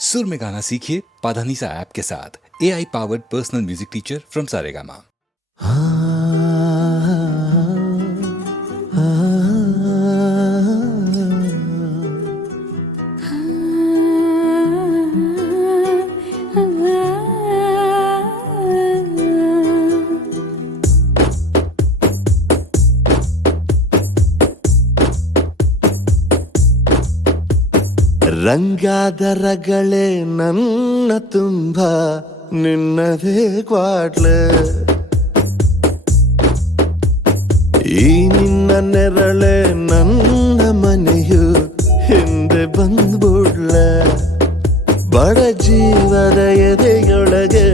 सुर में गाना सीखिए पाधानीसा ऐप के साथ AI powered personal music teacher from Saregama. ರಂಗಾದ ರಗಳೆ ನನ್ನ ತುಂಬ ನಿನ್ನದೇ ಕ್ವಾಟ್ಲೆ ಈ ನಿನ್ನ ನೆರಳೆ ನನ್ನ ಮನೆಯು ಹಿಂದೆ ಬಂದ್ಬಿಡ್ಲೆ ಬಡ ಜೀವದ ಎದೆಯೊಳಗೆ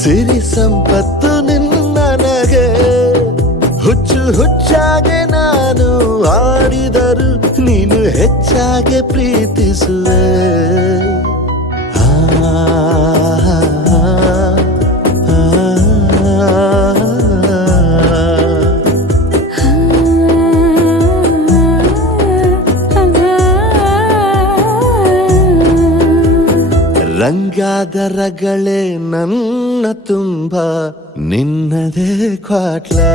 ಸಿರಿ ಸಂಪತ್ತು ನಿನ್ನನಗೆ ಹುಚ್ಚು ಹುಚ್ಚಾಗೆ ನಾನು ಆಡಿದರು ನೀನು ಹೆಚ್ಚಾಗೆ ಪ್ರೀತಿಸುವೆ ರಂಗಾದ ರಗಳೆ ನನ್ನ ತುಂಬ ನಿನ್ನದೇ ಕ್ವಾಟ್ಲೆ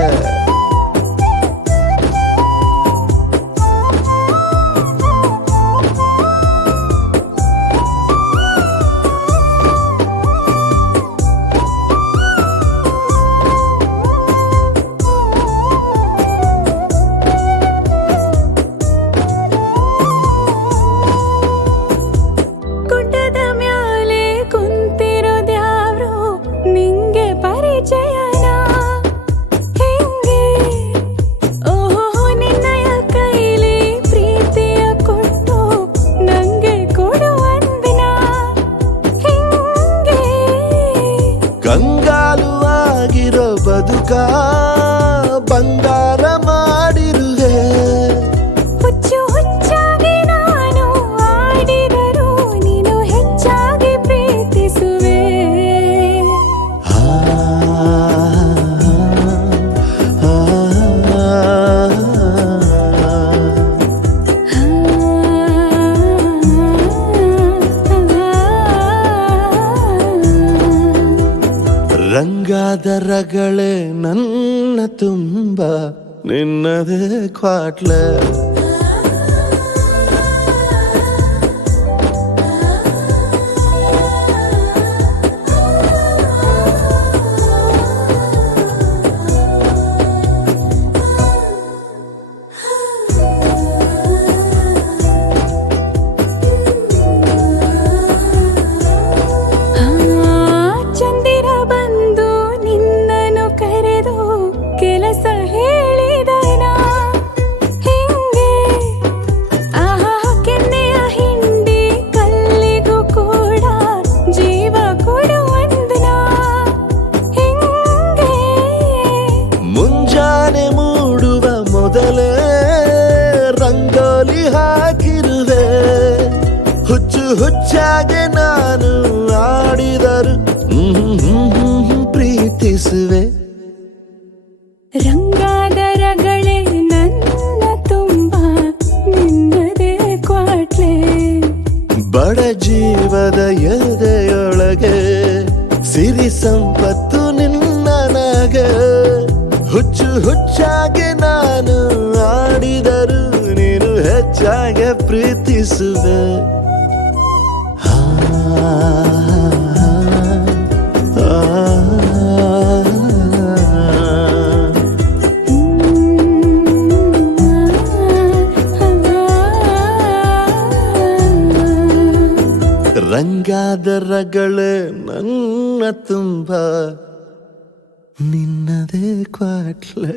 ಕಂಗಾಲು ಆಗಿರೋ ಬದುಕ ಬಂಗಾರ ಮಾಡಿರುವೆ ಹುಚ್ಚು ಹುಚ್ಚಾಗಿ ನಾನು ಆಡಿದರು ನೀನು ಹೆಚ್ಚಾಗಿ ಪ್ರೀತಿಸುವೆ ರಂಗಾದ ರಗಳೆ ನನ್ನ ತುಂಬ ನಿನ್ನದೇ ಕ್ವಾಟ್ಲೆ ಮೊದಲೇ ರಂಗೋಲಿ ಹಾಕಿರುವೆ ಹುಚ್ಚು ಹುಚ್ಚಾಗೆ ನಾನು ಆಡಿದರು ಪ್ರೀತಿಸುವೆ ರಂಗಾದ ರಗಳೆ ನನ್ನ ತುಂಬ ನಿನ್ನದೇ ಕ್ವಾಟ್ಲೆ ಬಡ ಜೀವದ ಎದೆಯೊಳಗೆ ಸಿರಿ ಸಂಪತ್ತು ನಿನ್ನನಗೆ ಹುಚ್ಚು ಹುಚ್ಚಾಗೆ ನಾನು ಆಡಿದರು ನೀನು ಹೆಚ್ಚಾಗೆ ಪ್ರೀತಿಸುವೆ ರಂಗಾದ ರಗಳೆ ನನ್ನ ತುಂಬ ನಿನ್ನದೇ ಕ್ವಾಟ್ಲೆ.